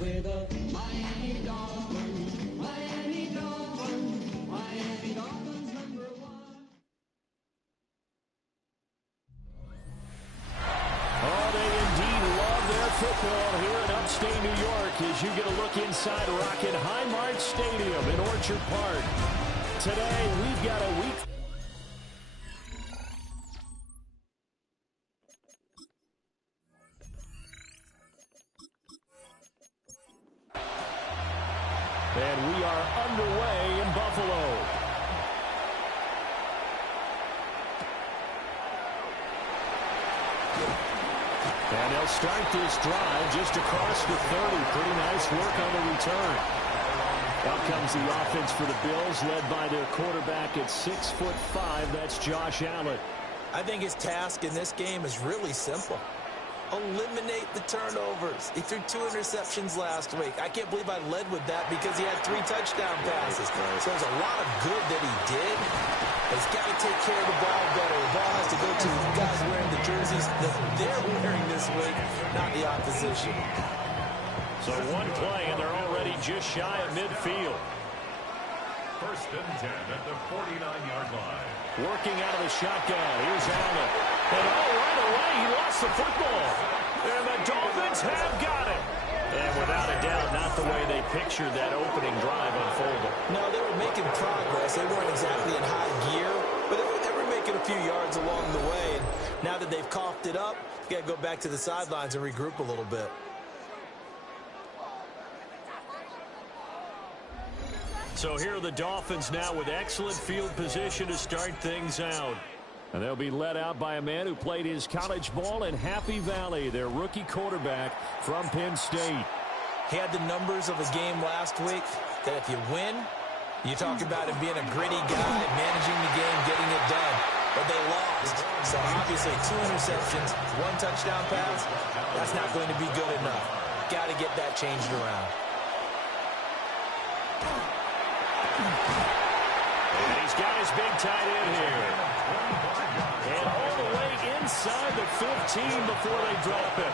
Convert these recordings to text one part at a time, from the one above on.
with the Miami Dolphins. Miami Dolphins. Miami Dolphins #1. Oh, they indeed love their football here in upstate New York as you get a look inside Rocket Highmark Stadium in Orchard Park. Today, we've got a week. And we are underway in Buffalo. And they'll start this drive just across the 30. Pretty nice work on the return. Out comes the offense for the Bills, led by their quarterback at 6'5". That's Josh Allen. I think his task in this game is really simple. Eliminate the turnovers. He threw 2 interceptions last week. I can't believe I led with that because he had 3 touchdown passes. So there's a lot of good that he did. He's got to take care of the ball better. The ball has to go to the guys wearing the jerseys that they're wearing this week, not the opposition. So one play, and they're already just shy of midfield. 1st and 10 at the 49-yard line. Working out of the shotgun. Here's Allen. And right away, he lost the football. And the Dolphins have got it. And without a doubt, not the way they pictured that opening drive unfolded. No, they were making progress. They weren't exactly in high gear, but they were making a few yards along the way. And now that they've coughed it up, you got to go back to the sidelines and regroup a little bit. So here are the Dolphins now with excellent field position to start things out. And they'll be led out by a man who played his college ball in Happy Valley, their rookie quarterback from Penn State. He had the numbers of a game last week that if you win, you talk about him being a gritty guy, managing the game, getting it done. But they lost. So obviously 2 interceptions, 1 touchdown pass, that's not going to be good enough. Got to get that changed around. And he's got his big tight end here. And all the way inside the 15 before they drop him.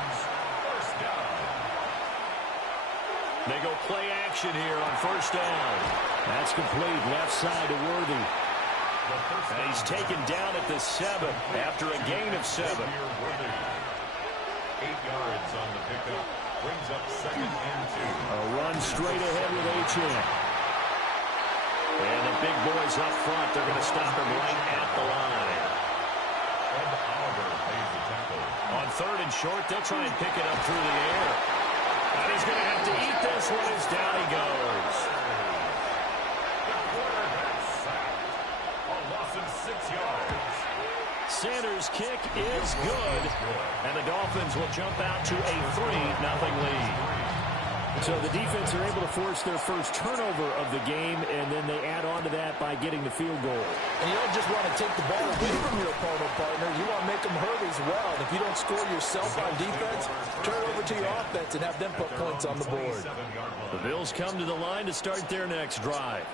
They go play action here on 1st down. That's complete, left side to Worthy. And he's taken down at the 7 after a gain of 7. 8 yards on the pickup. Brings up 2nd and 2. A run straight ahead with Achane. And the big boys up front, they're going to stop him right at the line. And Oliver pays the tackle. On 3rd and short, they'll try and pick it up through the air. And he's going to have to eat this one as down he goes. The quarterback sacked. A loss of 6 yards. Sanders' kick is good. And the Dolphins will jump out to a 3-0 lead. So the defense are able to force their first turnover of the game, and then they add on to that by getting the field goal. And you don't just want to take the ball away from your opponent, partner. You want to make them hurt as well. And if you don't score yourself on defense, turn it over to your offense and have them put points on the board. The Bills come to the line to start their next drive.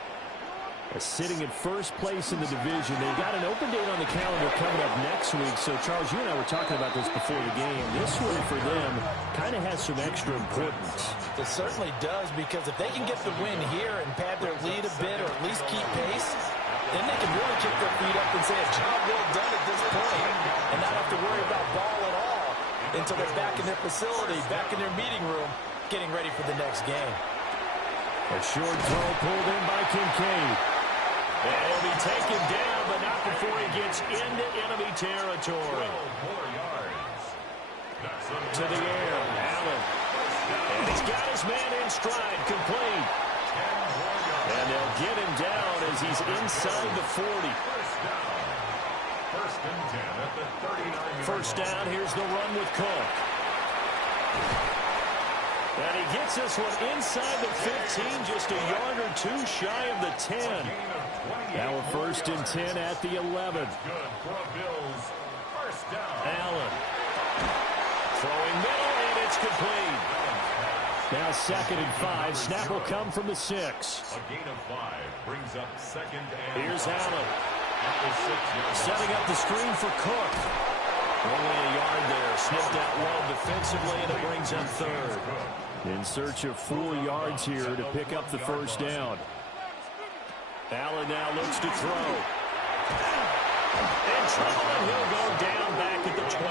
Sitting at 1st place in the division. They've got an open date on the calendar coming up next week. So, Charles, you and I were talking about this before the game. This one for them kind of has some extra importance. It certainly does, because if they can get the win here and pad their lead a bit or at least keep pace, then they can really kick their feet up and say a job well done at this point and not have to worry about ball at all until they're back in their facility, back in their meeting room, getting ready for the next game. A short throw pulled in by Kincaid. And he'll be taken down, but not before he gets into enemy territory. To the air, Allen. And he's got his man in stride, complete. And they'll get him down as he's inside the 40. 1st and 10 at the 39. First down, here's the run with Cook. And he gets this one inside the 15, just a yard or 2 shy of the 10. Now a 1st and 10 at the 11. Allen. Throwing middle, and it's complete. Now 2nd and 5. Snap will come from the 6. A gain of 5 brings up 2nd and Here's 5. Allen. Setting up the screen for Cook. Only a yard there. Sniffed out well defensively, and it brings up 3rd. In search of 4 yards here to pick up the first down. Allen now looks to throw. In trouble, and he'll go down back at the 12.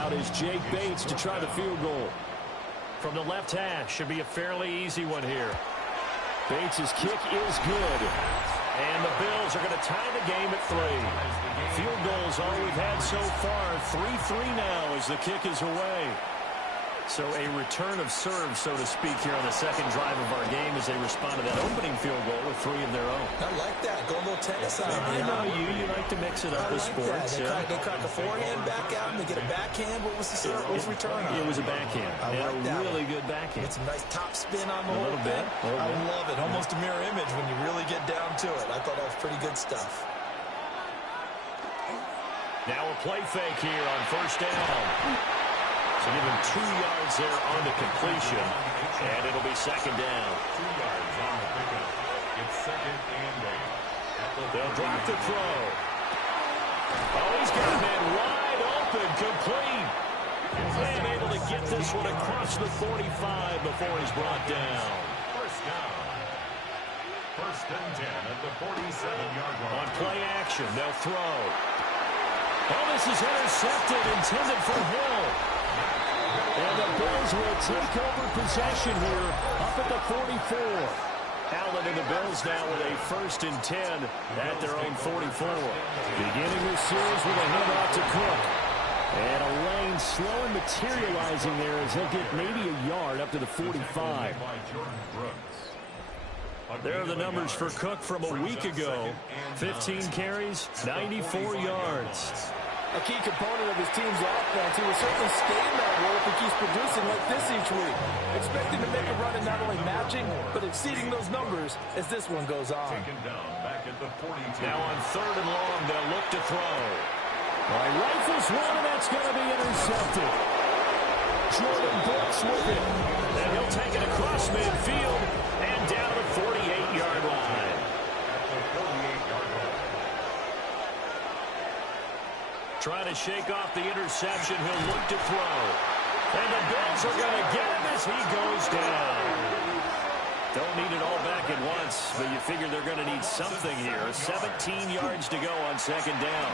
Out is Jake Bates to try the field goal. From the left hash, should be a fairly easy one here. Bates' kick is good. And the Bills are going to tie the game at 3. Field goals all we've had so far. 3-3 now as the kick is away. So a return of serve, so to speak, here on the second drive of our game as they respond to that opening field goal with 3 of their own. I like that. Go a little tennis on I know you. You like to mix it up with sports. They crack a forehand back out and they get a backhand. What was the serve? What was the return on? It was a backhand. I like that. Really good backhand. It's a nice top spin on the whole bit. I love it. Almost a mirror image when you really get down to it. I thought that was pretty good stuff. Now a play fake here on first down. So give him 2 yards there on the completion, and it'll be second down. 2 yards on the pickup. It's second and 8. They'll drop the throw. Oh, he's got a man wide open, complete. And able to get this one across the 45 before he's brought down. First down. First and 10 at the 47-yard line. On play action, they'll throw. Oh, this is intercepted, intended for Hill. And the Bills will take over possession here up at the 44. Allen and the Bills now with a first and 10 at their own 44. Beginning this series with a handoff to Cook. And a lane slow and materializing there as he'll get maybe a yard up to the 45. There are the numbers for Cook from a week ago. 15 carries, 94 yards. A key component of his team's offense. He will certainly stay in that role if he keeps producing like this each week. Expecting to make a run and not only matching, but exceeding those numbers as this one goes on. Taken down back at the 42. Now on third and long, they'll look to throw. All right, rifles one, and that's going to be intercepted. Jordan Brooks with it. And he'll take it across midfield and down the 48-yard line. Trying to shake off the interception. He'll look to throw. And the Bills are going to get him as he goes down. Don't need it all back at once, but you figure they're going to need something here. 17 yards to go on second down.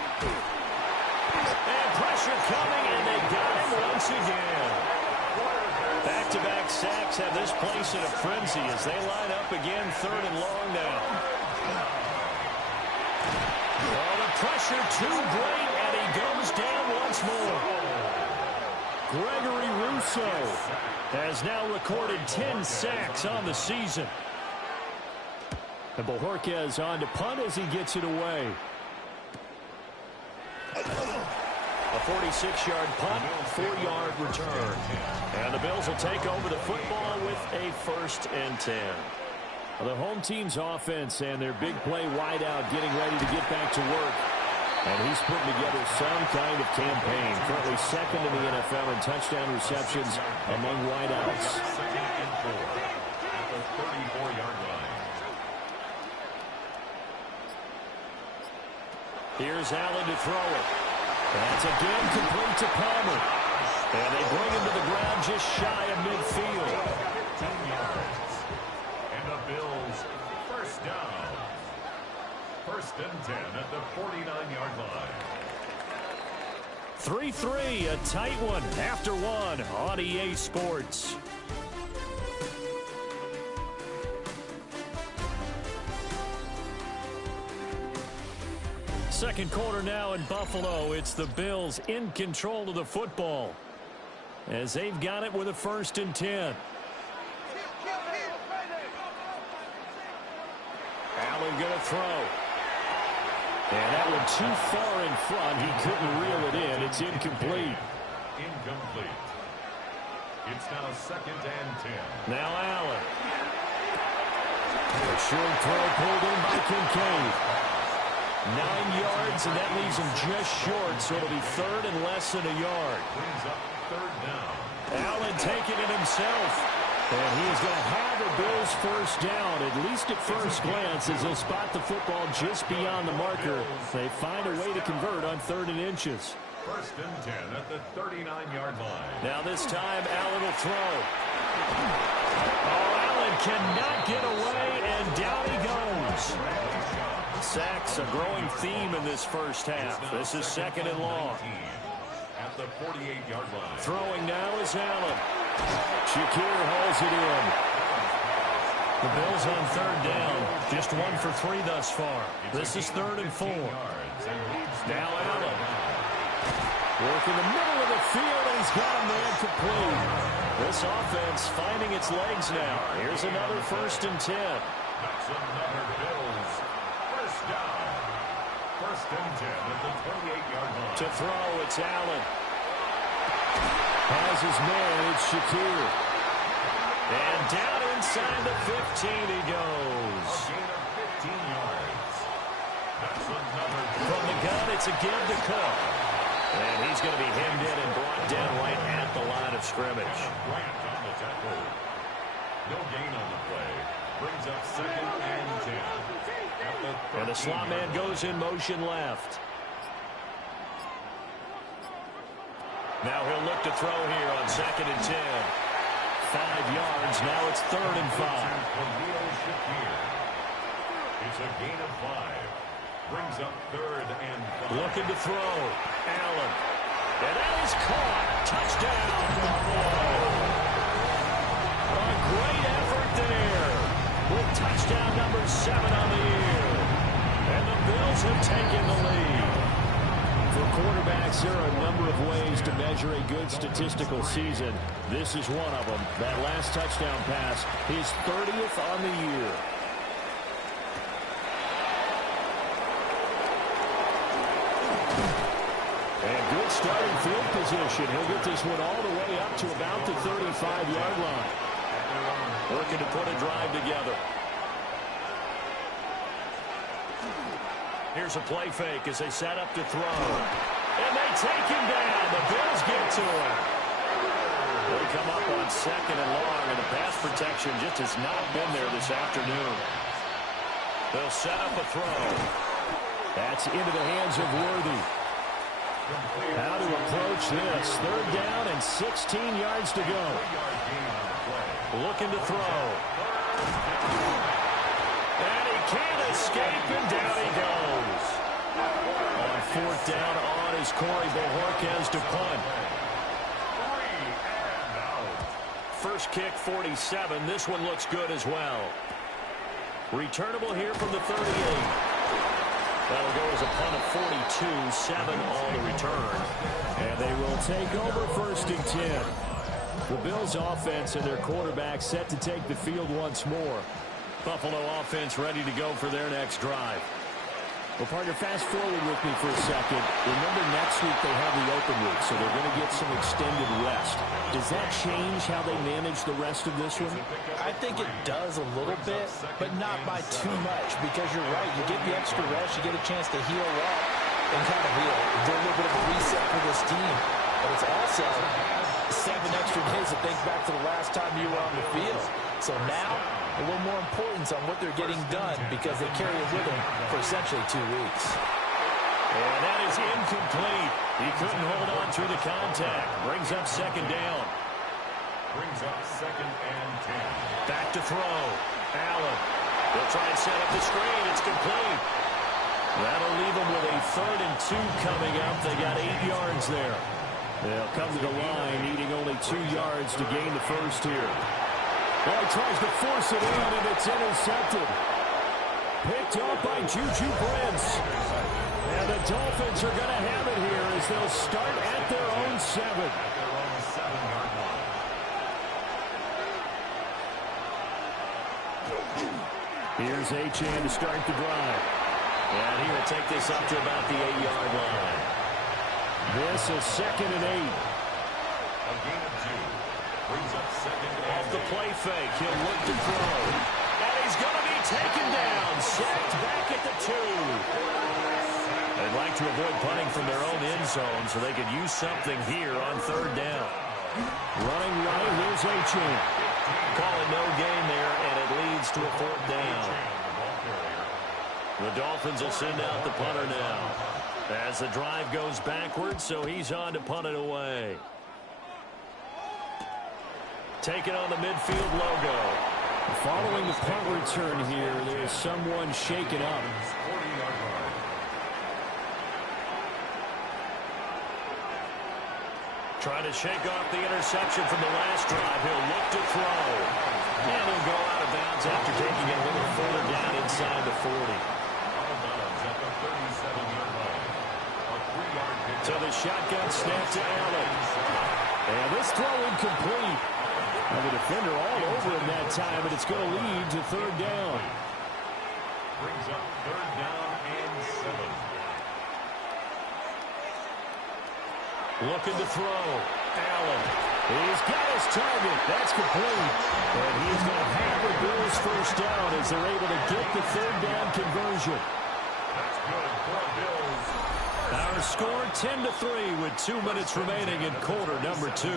And pressure coming, and they got him once again. Back-to-back sacks have this place in a frenzy as they line up again third and long now. Oh, the pressure too great, and he goes down once more. Gregory Rousseau has now recorded 10 sacks on the season. And Bojorquez on to punt as he gets it away. A 46-yard punt, 4-yard return. And the Bills will take over the football with a first and 10. The home team's offense and their big play wideout getting ready to get back to work. And he's putting together some kind of campaign. Currently second in the NFL in touchdown receptions among wideouts. Second and 4 at the 34-yard line. Here's Allen to throw it. That's again complete to Palmer. And they bring him to the ground just shy of midfield. 10 yards. And the Bills first down. First and 10 at the 49-yard line. 3-3, a tight one after one on EA Sports. Second quarter now in Buffalo. It's the Bills in control of the football as they've got it with a first and 10. Allen going to throw. And that one too far in front. He couldn't reel it in. It's incomplete. Incomplete. It's now second and 10. Now Allen. A short throw pulled in by Kincaid. 9 yards, and that leaves him just short, so it'll be third and less than a yard. Brings up third down. Allen taking it himself. And he is going to have the Bills first down, at least at first glance, as they'll spot the football just beyond the marker. They find a way to convert on 3rd and inches. First and 10 at the 39-yard line. Now this time, Allen will throw. Oh, Allen cannot get away, and down he goes. Sacks, a growing theme in this first half. This is second and long. At the 48-yard line. Throwing now is Allen. Shakir hauls it in. The Bills on third down. Just 1 for 3 thus far. This is 3rd and 4. Now Allen. Work in the middle of the field, and he's got a man complete. This offense finding its legs now. Here's another 1st and 10. That's another Bills first down. First and 10 at the 28-yard line. To throw, it's Allen. Has his man, it's Shakir. And down inside the 15 he goes. A gain of 15 yards. That's another From the gun, it's a give to Cook. And he's going to be hemmed in and brought down right at the line of scrimmage. Grant on the tackle. No gain on the play. Brings up 2nd and 10. At And the slot man goes in motion left. Now he'll look to throw here on 2nd and 10. 5 yards. Now it's 3rd and 5. It's a gain of 5. Brings up 3rd and 5. Looking to throw. Allen. And that is caught. Touchdown, Buffalo. A great effort there. With touchdown number 7 on the year. And the Bills have taken the lead. For quarterbacks, there are a number of ways to measure a good statistical season. This is one of them. That last touchdown pass, his 30th on the year. And good starting field position. He'll get this one all the way up to about the 35-yard line. Working to put a drive together. Here's a play fake as they set up to throw. And they take him down. The Bills get to him. They come up on 2nd and long, and the pass protection just has not been there this afternoon. They'll set up a throw. That's into the hands of Worthy. How to approach this. 3rd down and 16 yards to go. Looking to throw. And he can't escape, and down he goes. On 4th down on is Corey Bojorquez to punt. First kick, 47. This one looks good as well. Returnable here from the 38. That'll go as a punt of 42, 7 on the return. And they will take over 1st and 10. The Bills offense and their quarterback set to take the field once more. Buffalo offense ready to go for their next drive. Well, partner, fast forward with me for a second. Remember, next week they have the open week, so they're going to get some extended rest. Does that change how they manage the rest of this one? I think it does a little bit, but not by too much, because you're right. You get the extra rest, you get a chance to heal up and kind of do a little bit of a reset for this team. But it's also 7 extra days to think back to the last time you were on the field. So now, a little more importance on what they're getting done because they carry it with them for essentially 2 weeks. And that is incomplete. He couldn't hold on through the contact. Brings up 2nd down. Brings up 2nd and 10. Back to throw. Allen. They'll try and set up the screen. It's complete. That'll leave them with a 3rd and 2 coming up. They got 8 yards there. They'll come to the line, needing only 2 yards to gain the first here. Well, he tries to force it in, and it's intercepted. Picked up by Juju Brents. And the Dolphins are going to have it here as they'll start at their own 7. Here's Achane to start the drive. And he will take this up to about the 8-yard line. This is 2nd and 8. A gain of 2. Brings up 2nd and Off the play fake, he'll look to throw. And he's going to be taken down. Sacked back at the 2. They'd like to avoid punting from their own end zone so they could use something here on 3rd down. Running right, here's Achane. Calling no gain there, and it leads to a 4th down. The Dolphins will send out the punter now. As the drive goes backwards, so he's on to punt it away. Taking on the midfield logo. Following the punt return here, there's someone shaken up. 40-yard line. Trying to shake off the interception from the last drive. He'll look to throw. And he'll go out of bounds after taking it a little further down inside the 40. Out of bounds at the 37-yard line. A 3-yard pickup. So the shotgun snap to Allen. And this throw incomplete. And the defender all over him that time, and it's going to lead to third down. Brings up third down and 7. Looking to throw. Allen. He's got his target. That's complete. And he's going to have the Bills first down as they're able to get the third down conversion. That's good for Bills. Our score 10-3 with 2 minutes remaining in quarter number 2.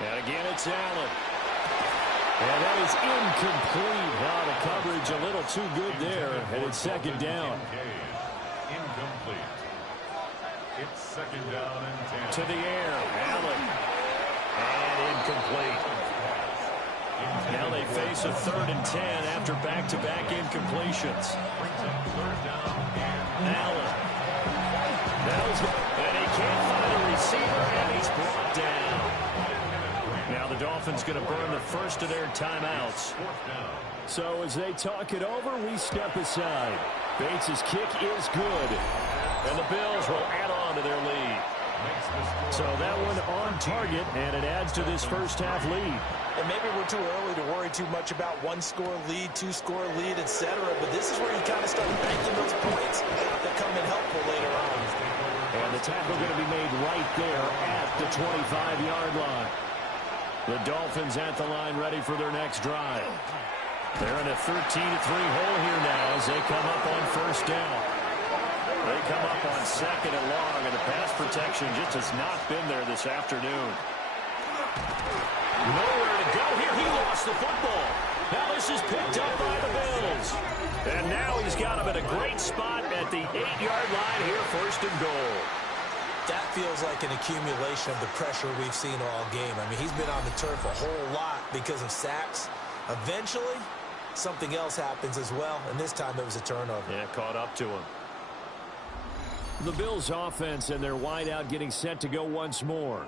And again, it's Allen. And that is incomplete. Now the coverage a little too good there, and it's second down. Incomplete. It's second down and 10. To the air, Allen. And incomplete. Now they face a 3rd and 10 after back-to-back incompletions. Brings up third down and Allen. And he can't find a receiver, and he's brought down. Now the Dolphins going to burn the first of their timeouts. So as they talk it over, we step aside. Bates' kick is good. And the Bills will add on to their lead. So that one on target, and it adds to this first half lead. And maybe we're too early to worry too much about 1-score lead, 2-score lead, etc. But this is where you kind of start banking those points that come in helpful later on. And the tackle going to be made right there at the 25-yard line. The Dolphins at the line ready for their next drive. They're in a 13-3 hole here now as they come up on first down. They come up on second and long, and the pass protection just has not been there this afternoon. Nowhere to go here. He lost the football. Now this is picked up by the Bills. And now he's got him in a great spot at the 8-yard line here, first and goal. That feels like an accumulation of the pressure we've seen all game. I mean, he's been on the turf a whole lot because of sacks. Eventually, something else happens as well, and this time it was a turnover. Yeah, caught up to him. The Bills offense and their wideout getting set to go once more.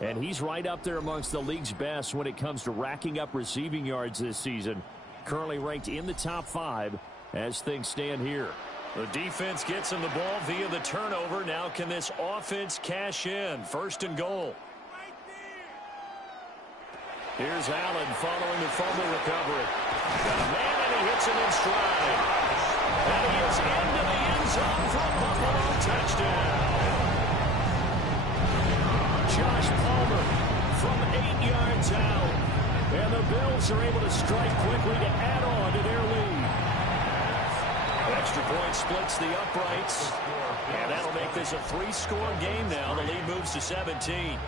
And he's right up there amongst the league's best when it comes to racking up receiving yards this season. Currently ranked in the top 5 as things stand here. The defense gets him the ball via the turnover. Now can this offense cash in? First and goal. Here's Allen following the fumble recovery. Got a man and he hits him in stride. And he is into the end zone for a Buffalo touchdown. Josh Palmer from 8 yards out. And the Bills are able to strike quickly to add on to their lead. Extra point splits the uprights. And that'll make this a 3-score game now. The lead moves to 17.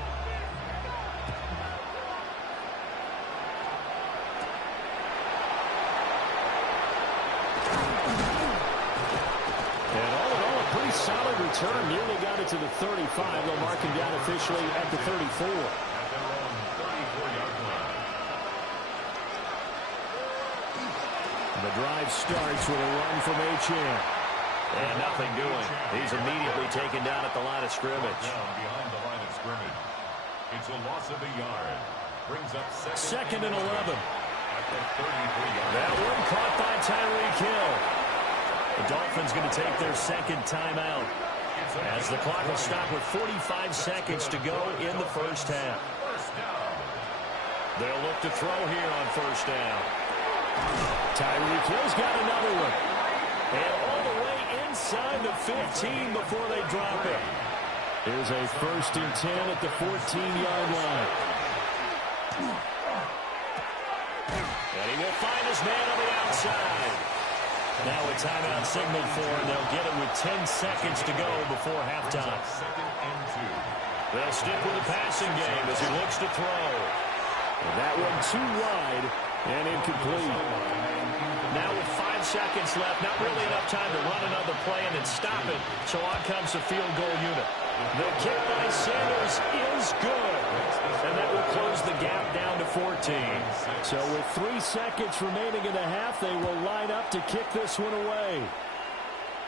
Solid return, nearly got it to the 35. They'll mark him down officially at the 34. at their own 34-yard line. The drive starts with a run from Achane. And nothing doing. He's immediately taken down at the line of scrimmage. Down behind the line of scrimmage. It's a loss of a yard. Brings up Second and 11. At the 33-yard That line. one caught by Tyreek Hill. The Dolphins going to take their second timeout as the clock will stop with 45 seconds to go in the first half. First down. They'll look to throw here on first down. Tyreek Hill's got another one. And all the way inside the 15 before they drop it. Here's a first and 10 at the 14-yard line. And he will find his man on the outside. Now a timeout signaled for, and they'll get it with 10 seconds to go before halftime. Second and 2. They'll stick with the passing game as he looks to throw. And that one too wide and incomplete. Now with 5 seconds left, not really enough time to run another play and then stop it. So on comes the field goal unit. The kick by Sanders is good. And that will close the gap down to 14. So with 3 seconds remaining in the half, they will line up to kick this one away.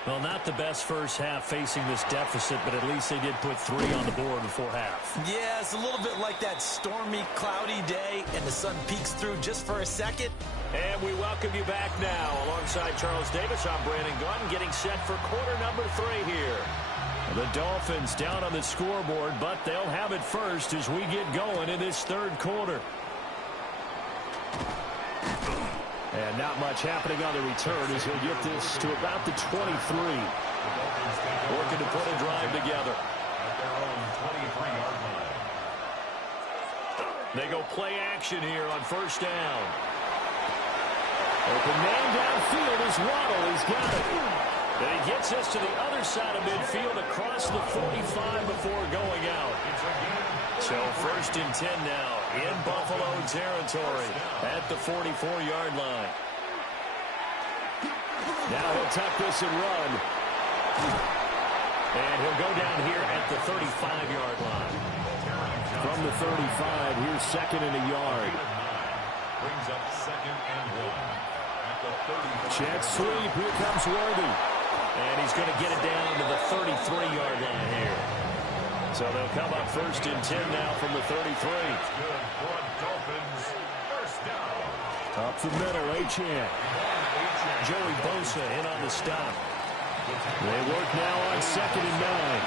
Well, not the best first half facing this deficit, but at least they did put 3 on the board before half. Yeah, it's a little bit like that stormy, cloudy day, and the sun peeks through just for a second. And we welcome you back now. Alongside Charles Davis, I'm Brandon Gaudin, getting set for quarter number 3 here. The Dolphins down on the scoreboard, but they'll have it first as we get going in this third quarter. And not much happening on the return as he'll get this to about the 23. Working to put a drive together. At their own 23-yard line. They go play action here on first down. Open man downfield is Waddle. He's got it. And he gets us to the other side of midfield across the 45 before going out. So first and 10 now in Buffalo territory at the 44-yard line. Now he'll tuck this and run. And he'll go down here at the 35-yard line. From the 35, here's second and a yard. Brings up second and 1 at the 35. Jet sweep. Here comes Worthy. And he's going to get it down to the 33-yard line here. So they'll come up first and 10 now from the 33. Good for Dolphins. First down. Up the middle, Achane. Joey Bosa in on the stop. They work now on second and 9.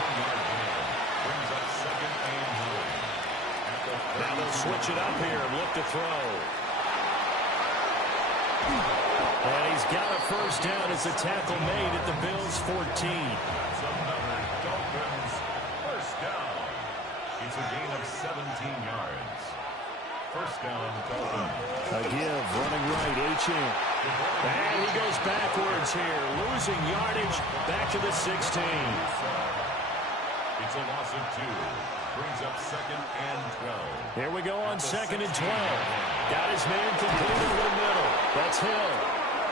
1-yard gain. Brings up second and 9 at the 30. Now they'll switch it up here and look to throw. And he's got a first down as the tackle made at the Bills' 14. That's another Dolphins first down. It's a gain of 17 yards. First down, Dolphins. A give, running right, Achane. And he goes backwards here, losing yardage back to the 16. It's a loss of 2. Brings up second and 12. Here we go on second and 12. Got his man completed over the middle. That's Hill.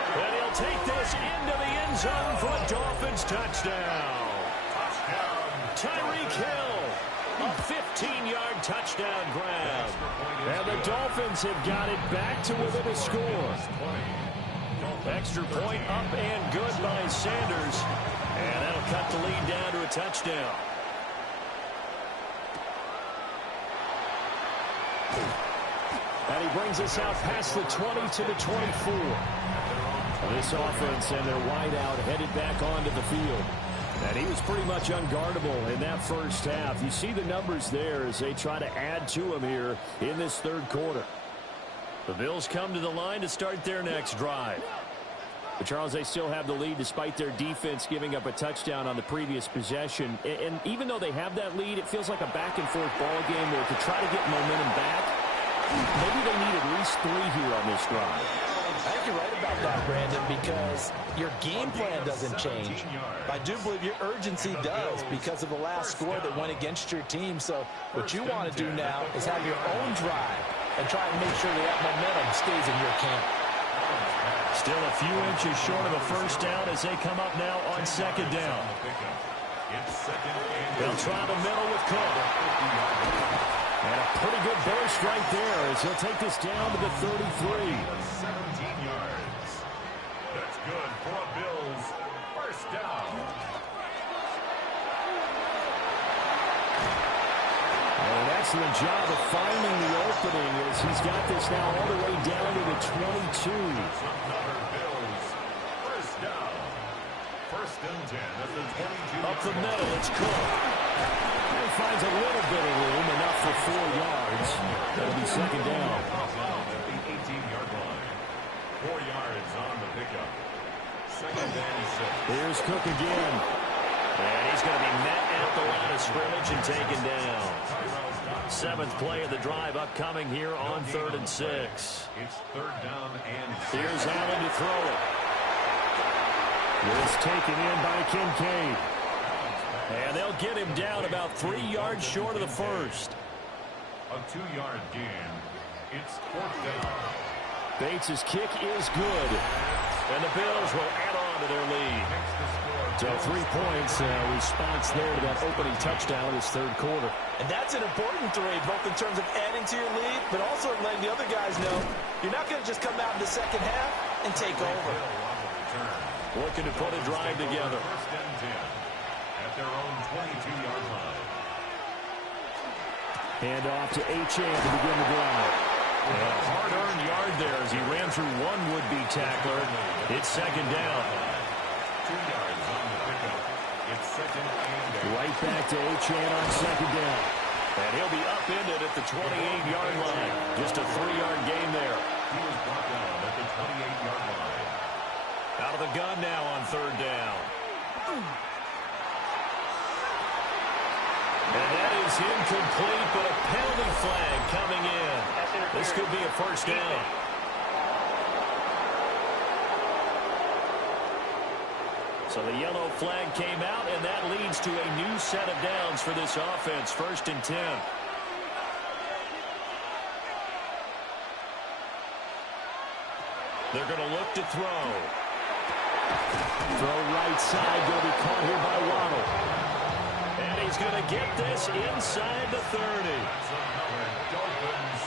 And he'll take this into the end zone for a Dolphins touchdown. Touchdown. Tyreek Hill. A 15-yard touchdown grab. And the Dolphins have got it back to within a score. Extra point up and good by Sanders. And that'll cut the lead down to a touchdown. And he brings us out past the 20 to the 24. This offense and their wideout headed back onto the field. And he was pretty much unguardable in that first half. You see the numbers there as they try to add to him here in this third quarter. The Bills come to the line to start their next drive. But Charles, they still have the lead despite their defense giving up a touchdown on the previous possession. And even though they have that lead, it feels like a back-and-forth ball game where to try to get momentum back, maybe they need at least 3 here on this drive. I think you're right about that, Brandon, because your game plan doesn't change. I do believe your urgency does because of the last score that went against your team. So what you want to do now is have your own drive and try and make sure that momentum stays in your camp. Still a few inches short of a first down as they come up now on second down. They'll try the middle with Cook. And a pretty good burst right there as he'll take this down to the 33. 17 yards. That's good for a Bills first down. An excellent job of finding the opening as he's got this now all the way down to the 22. Another Bills first down. First and 10 at the 22. Up the middle, it's Cook. And he finds a little bit of room, enough for 4 yards. That'll be second down. At the 18-yard line. 4 yards on the pickup. Second and 6. Here's Cook again. And he's going to be met at the line of scrimmage and taken down. 7th play of the drive upcoming here on 3rd and 6. It's third down and 6. Here's Allen to throw it. This taken in by Kincaid. And they'll get him down about 3 yards short of the first. A 2-yard gain. It's 4th down. Bates' kick is good. And the Bills will add on to their lead. So 3 points, response there to that opening touchdown in this third quarter. And that's an important 3, both in terms of adding to your lead, but also letting the other guys know you're not going to just come out in the second half and take over. Looking to put a drive together. 1st and 10 at their own 22-yard line. Hand off to Achane to begin the drive. And a hard-earned yard there as he ran through one would-be tackler. It's 2nd down. 2 yards on the pickup. It's 2nd and 8. Right back to Achane on 2nd down. And he'll be upended at the 28-yard line. Just a 3-yard gain there. He was brought down at the 28-yard line. Out of the gun now on 3rd down. And that is incomplete, but a penalty flag coming in. This could be a 1st down. So the yellow flag came out, and that leads to a new set of downs for this offense. 1st and 10. They're going to look to throw. Throw right side, going to be caught here by Waddle. And he's going to get this inside the 30. That's another Dolphins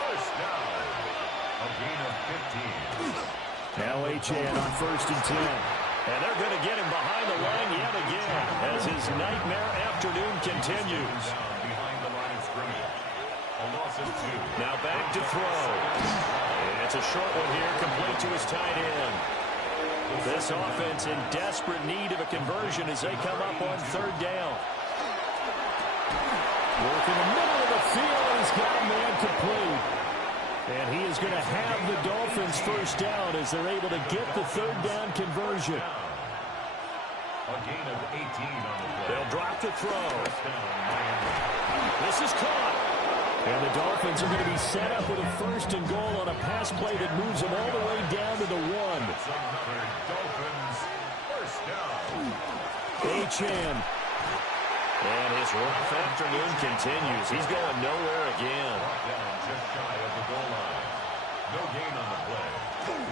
1st down. A gain of 15. Now Achane on 1st and 10. And they're going to get him behind the line yet again as his nightmare afternoon continues. Down behind the line of scrimmage. A loss of 2. Now back to throw. And it's a short one here, complete to his tight end. This offense in desperate need of a conversion as they come up on 3rd down. Work in the middle of the field, and he's got a man complete. And he is going to have the Dolphins 1st down as they're able to get the 3rd down conversion. A gain of 18 on the play. They'll drop the throw. 1st down, Miami. This is caught. And the Dolphins are going to be set up with a 1st and goal on a pass play that moves them all the way down to the 1. It's another Dolphins 1st down. Achane. And his rough afternoon continues. He's going nowhere again. Brought down just shy of the goal line. No gain on the play.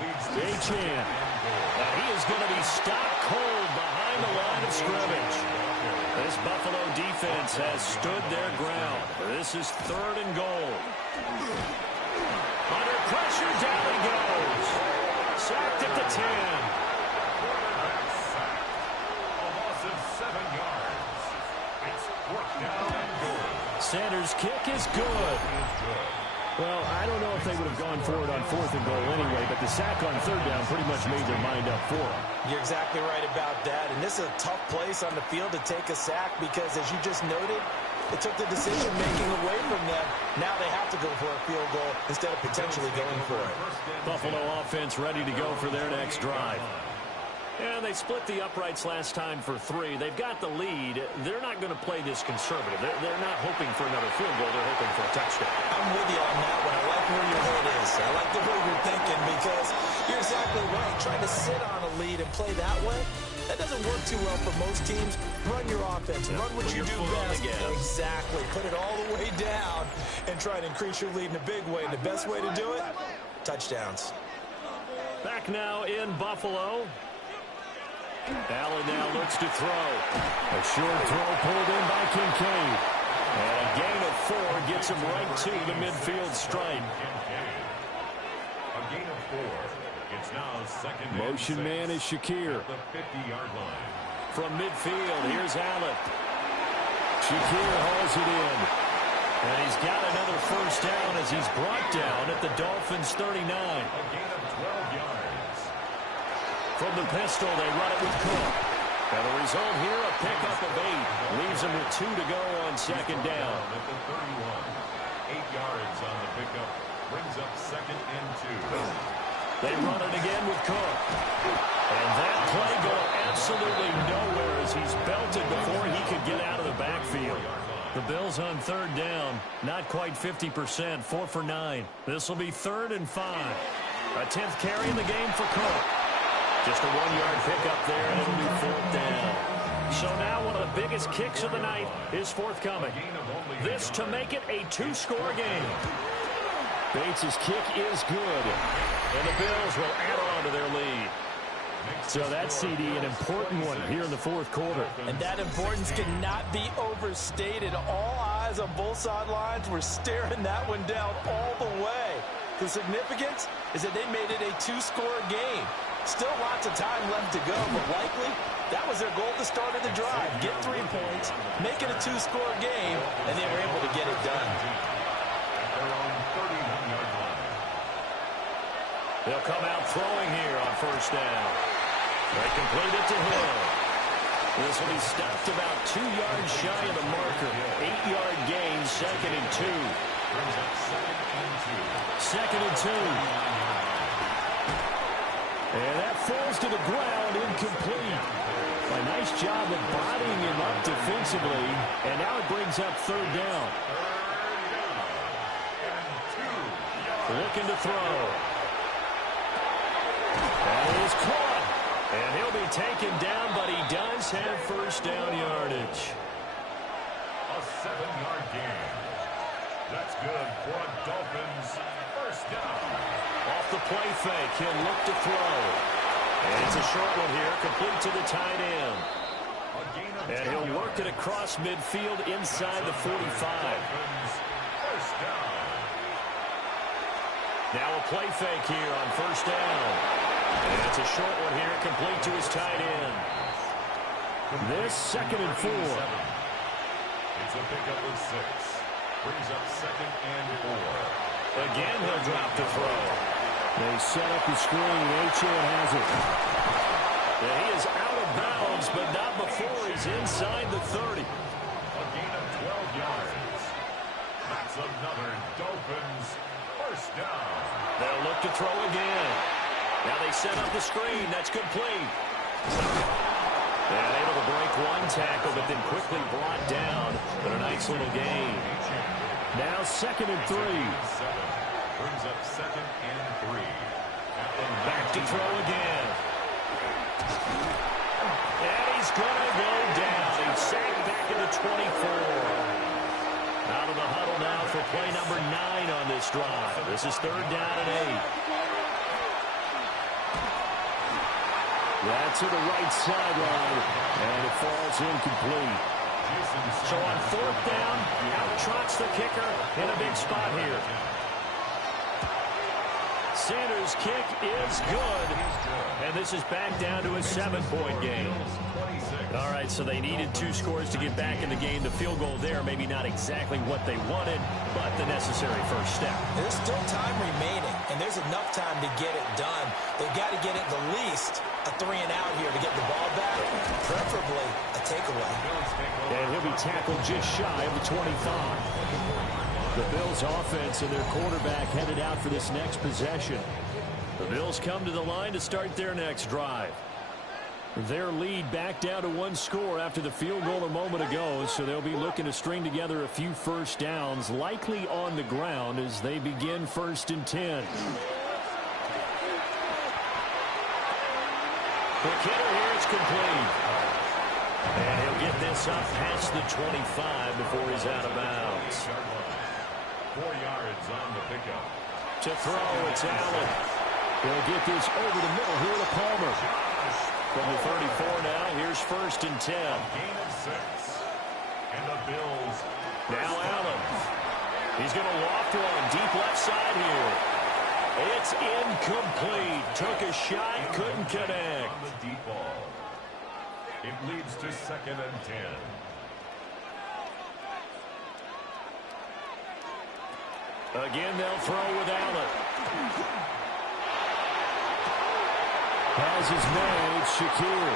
Leads to Achane. 2nd and goal. And he is going to be stopped cold behind the line of scrimmage. This Buffalo defense has stood their ground. This is 3rd and goal. Under pressure, down he goes. Sacked at the 10. Quarterback sack. A loss of 7 yards. It's 4th down and goal. Sanders' kick is good. Well, I don't know if they would have gone for it on 4th and goal anyway, but the sack on 3rd down pretty much made their mind up for them. You're exactly right about that. And this is a tough place on the field to take a sack because, as you just noted, it took the decision-making away from them. Now they have to go for a field goal instead of potentially going for it. Buffalo offense ready to go for their next drive. And they split the uprights last time for 3. They've got the lead. They're not going to play this conservative. They're not hoping for another field goal. They're hoping for a touchdown. I'm with you on that one. I like where your head is. I like the way you're thinking because you're exactly right. Trying to sit on a lead and play that way, that doesn't work too well for most teams. Run your offense. Run what you do best. Exactly. Put it all the way down and try to increase your lead in a big way. And the best way to do it, touchdowns. Back now in Buffalo. Allen now looks to throw. A short throw pulled in by Kincaid. And a gain of 4 gets him right to the midfield stripe. A gain of 4. It's now 2nd and 6. Motion man is Shakir. At the 50-yard line. From midfield, here's Allen. Shakir hauls it in. And he's got another 1st down as he's brought down at the Dolphins' 39. A gain of 12 yards. From the pistol, they run it with Cook. And the result here, a pickup of 8. Leaves them with 2 to go on 2nd down. At the 31. 8 yards on the pickup. Brings up 2nd and 2. They run it again with Cook. And that play going absolutely nowhere as he's belted before he could get out of the backfield. The Bills on 3rd down, not quite 50%, 4 for 9. This will be 3rd and 5. A 10th carry in the game for Cook. Just a 1-yard pickup there, and it'll be 4th down. So now one of the biggest kicks of the night is forthcoming. This to make it a two-score game. Bates' kick is good. And the Bills will add on to their lead. So that CD, an important one here in the fourth quarter. And that importance cannot be overstated. All eyes on both sidelines were staring that one down all the way. The significance is that they made it a two-score game. Still lots of time left to go, but likely that was their goal at the start of the drive. Get 3 points, make it a two-score game, and they were able to get it done. They'll come out throwing here on first down. They complete it to Hill. This will be stopped about 2 yards shy of the marker. 8-yard gain, 2nd and 2. Second and 2. And that falls to the ground, incomplete. A nice job of bodying him up defensively. And now it brings up third down. Looking to throw. That is caught. And he'll be taken down, but he does have first down yardage. A 7-yard gain. That's good for a Dolphins first down. Off the play fake, he'll look to throw. And it's a short one here, complete to the tight end. And he'll work it across midfield inside the 45. First down. Now a play fake here on first down. And it's a short one here, complete to his tight end. This 2nd and 4. It's a pickup of 6. Brings up 2nd and 4. Again, he'll drop to throw. They set up the screen. Achane has it. And he is out of bounds, but not before he's inside the 30. A gain of 12 yards. That's another Dolphins first down. They'll look to throw again. Now they set up the screen. That's complete. And able to break one tackle, but then quickly brought down. But a nice little gain. Now 2nd and 3. Brings up 2nd and 3. Back to throw again. And he's going to go down. He's sacked back at the 24. Out of the huddle now for play number 9 on this drive. This is 3rd down and 8. That's to the right sideline, and it falls incomplete. So on 4th down, out trots the kicker in a big spot here. Sanders' kick is good, and this is back down to a 7-point game. All right, so they needed 2 scores to get back in the game. The field goal there, maybe not exactly what they wanted, but the necessary first step. There's still time remaining, and there's enough time to get it done. They've got to get at the least a 3-and-out here to get the ball back, preferably a takeaway. And he'll be tackled just shy of the 25. The Bills offense and their quarterback headed out for this next possession. The Bills come to the line to start their next drive. Their lead back down to 1 score after the field goal a moment ago, so they'll be looking to string together a few first downs, likely on the ground as they begin 1st and 10. Quick hitter here, it's complete. And he'll get this up past the 25 before he's out of bounds. 4 yards on the pickup. To throw, it's Allen. He'll get this over the middle here to Palmer. From the 34 now, here's 1st and 10. Gain of 6. And the Bills. Now Allen. He's going to loft one deep left side here. It's incomplete. Took a shot, couldn't connect. On the deep ball. It leads to 2nd and 10. Again, they'll throw with Allen. Has his man, it's Shakir.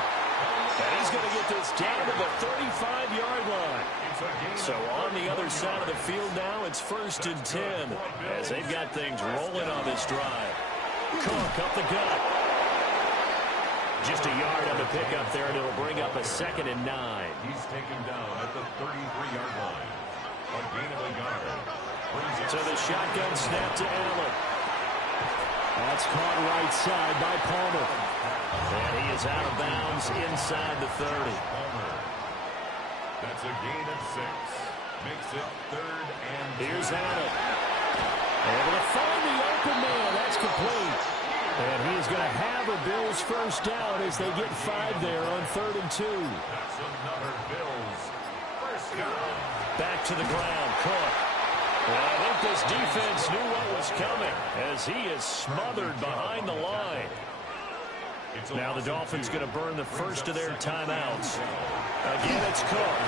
And he's going to get this down to the 35-yard line. So on the other side of the field now, it's 1st and 10 as they've got things rolling on this drive. Cook up the gut. Just a yard on the pickup there, and it'll bring up a 2nd and 9. He's taken down at the 33-yard line. A gain of a yard. So the shotgun snap to Allen. That's caught right side by Palmer. And he is out of bounds inside the 30. Palmer. That's a gain of 6. Makes it 3rd and 2. Here's Allen. Able to find the open man. That's complete. And he is going to have a Bills first down as they get 5 there on 3rd and 2. That's another Bills first down. Back to the ground, Cook. And I think this defense knew what was coming as he is smothered behind the line. Now the Dolphins going to burn the first of their timeouts. Again, it's Cook.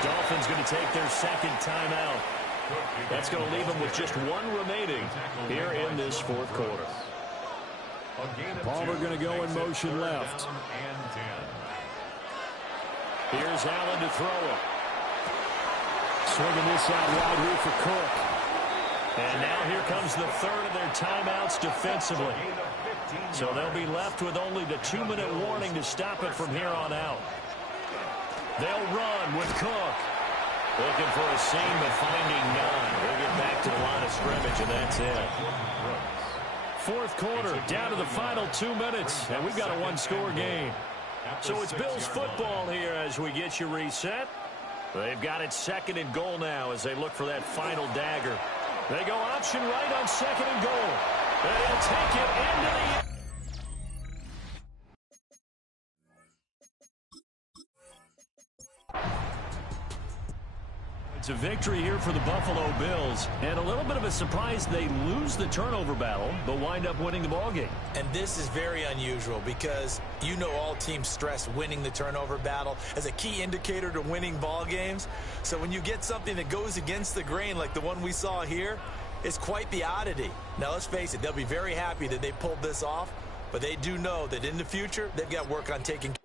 The Dolphins going to take their second timeout. That's going to leave them with just 1 remaining here in this 4th quarter. Palmer going to go in motion left. Here's Allen to throw it. Swinging this out wide here for Cook. And now here comes the 3rd of their timeouts defensively. So they'll be left with only the 2-minute warning to stop it from here on out. They'll run with Cook. Looking for a seam, but finding none. They'll get back to the line of scrimmage, and that's it. 4th quarter, down to the final 2 minutes, and we've got a 1-score game. So it's Bills football here as we get you reset. They've got it 2nd and goal now as they look for that final dagger. They go option right on 2nd and goal. They'll take it into the... It's a victory here for the Buffalo Bills, and a little bit of a surprise they lose the turnover battle, but wind up winning the ballgame. And this is very unusual because you know all teams stress winning the turnover battle as a key indicator to winning ball games. So when you get something that goes against the grain like the one we saw here, it's quite the oddity. Now let's face it, they'll be very happy that they pulled this off, but they do know that in the future they've got work on taking